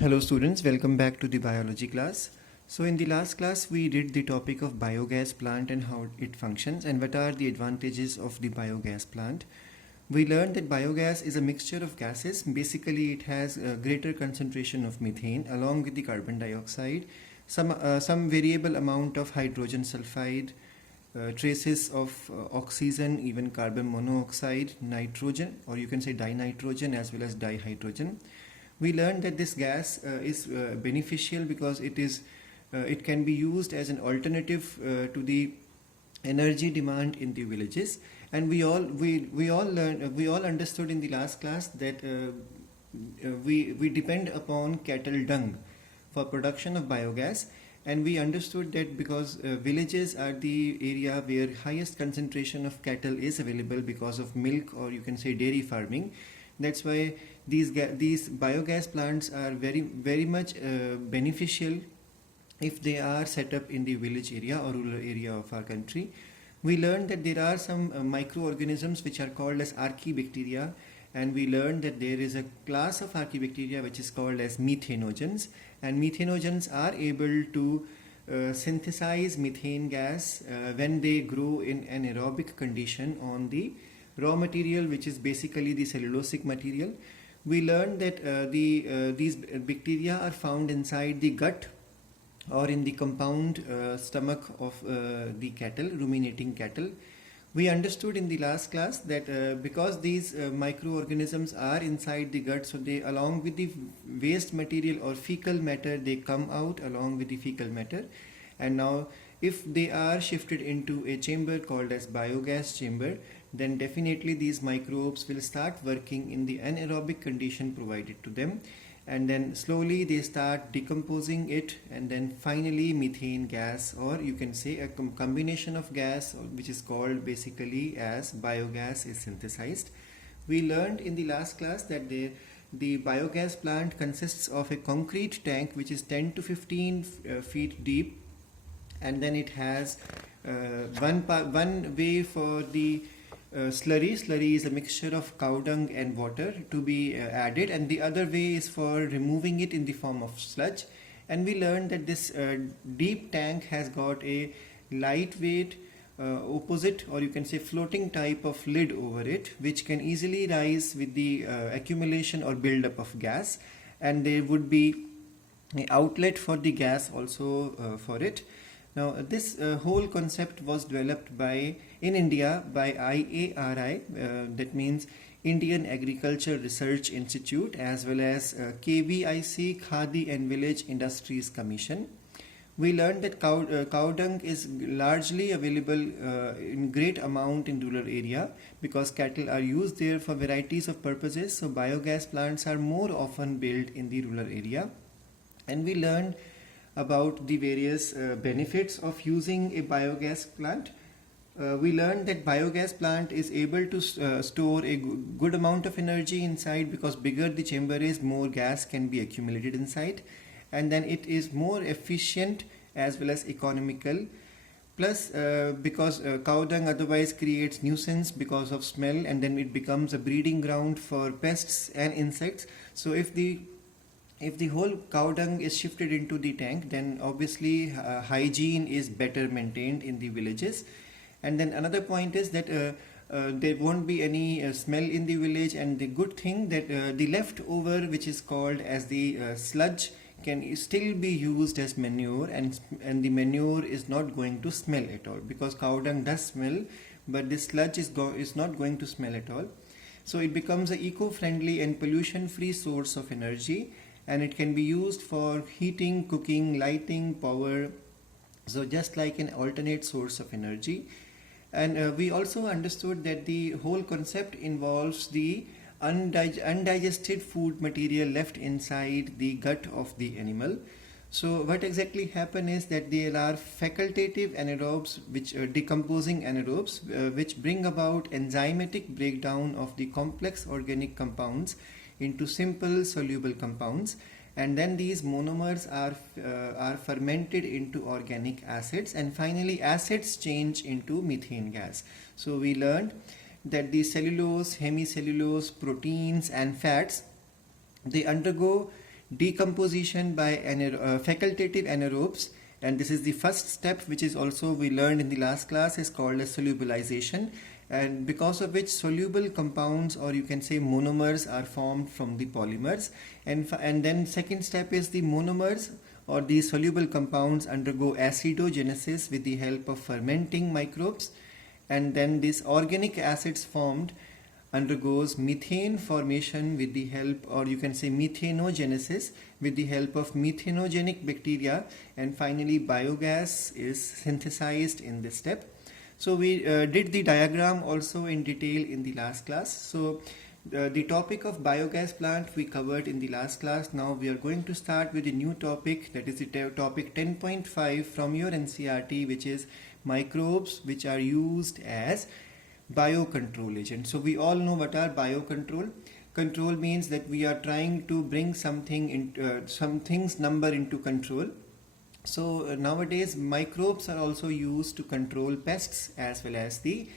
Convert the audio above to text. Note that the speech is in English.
Hello students, welcome back to the biology class. So in the last class we did the topic of biogas plant and how it functions and what are the advantages of the biogas plant. We learned that biogas is a mixture of gases. Basically it has a greater concentration of methane along with the carbon dioxide, some variable amount of hydrogen sulfide, traces of oxygen, even carbon monoxide, nitrogen, or you can say dinitrogen as well as dihydrogen. We learned that this gas is beneficial because it can be used as an alternative to the energy demand in the villages, and we all understood in the last class that we depend upon cattle dung for production of biogas, and we understood that because villages are the area where highest concentration of cattle is available because of milk, or you can say dairy farming. That's why these biogas plants are very much beneficial if they are set up in the village area or rural area of our country. We learned that there are some microorganisms which are called as Archaebacteria, and we learned that there is a class of Archaebacteria which is called as Methanogens, and Methanogens are able to synthesize methane gas when they grow in anaerobic condition on the raw material, which is basically the cellulosic material. We learned that these bacteria are found inside the gut or in the compound stomach of the cattle, ruminating cattle. We understood in the last class that because these microorganisms are inside the gut, so they, along with the waste material or fecal matter, they come out along with the fecal matter. And now if they are shifted into a chamber called as biogas chamber, then definitely these microbes will start working in the anaerobic condition provided to them, and then slowly they start decomposing it, and then finally methane gas, or you can say a combination of gas which is called basically as biogas, is synthesized. We learned in the last class that the biogas plant consists of a concrete tank which is 10 to 15 feet deep, and then it has one way for the slurry. Slurry is a mixture of cow dung and water to be added, and the other way is for removing it in the form of sludge. And we learned that this deep tank has got a lightweight opposite, or you can say floating type of lid over it, which can easily rise with the accumulation or buildup of gas, and there would be an outlet for the gas also for it. Now this whole concept was developed in India by IARI, that means Indian Agriculture Research Institute, as well as KVIC, Khadi and Village Industries Commission. We learned that cow dung is largely available in great amount in rural area because cattle are used there for varieties of purposes. So biogas plants are more often built in the rural area, and we learned about the various benefits of using a biogas plant. We learned that biogas plant is able to store a good amount of energy inside, because bigger the chamber is, more gas can be accumulated inside, and then it is more efficient as well as economical. Plus because cow dung otherwise creates nuisance because of smell, and then it becomes a breeding ground for pests and insects. So if the whole cow dung is shifted into the tank, then obviously hygiene is better maintained in the villages. And then another point is that there won't be any smell in the village, and the good thing that the leftover, which is called as the sludge, can still be used as manure, and the manure is not going to smell at all, because cow dung does smell, but the sludge is not going to smell at all. So it becomes an eco-friendly and pollution-free source of energy, and it can be used for heating, cooking, lighting, power, so just like an alternate source of energy. And we also understood that the whole concept involves the undigested food material left inside the gut of the animal. So what exactly happen is that there are facultative anaerobes, which are decomposing anaerobes, which bring about enzymatic breakdown of the complex organic compounds into simple soluble compounds, and then these monomers are fermented into organic acids, and finally acids change into methane gas. So we learned that the cellulose, hemicellulose, proteins and fats, they undergo decomposition by facultative anaerobes, and this is the first step, which is also we learned in the last class, is called as solubilization, and because of which soluble compounds, or you can say monomers, are formed from the polymers. And then second step is the monomers or the soluble compounds undergo acidogenesis with the help of fermenting microbes, and then these organic acids formed undergoes methane formation with the help, or you can say methanogenesis, with the help of methanogenic bacteria, and finally biogas is synthesized in this step. So we did the diagram also in detail in the last class. So the topic of biogas plant we covered in the last class. Now we are going to start with a new topic, that is the topic 10.5 from your NCERT, which is microbes which are used as biocontrol agent. So we all know what are biocontrol. Control means that we are trying to bring something in, some things number into control. So nowadays microbes are also used to control pests as well as the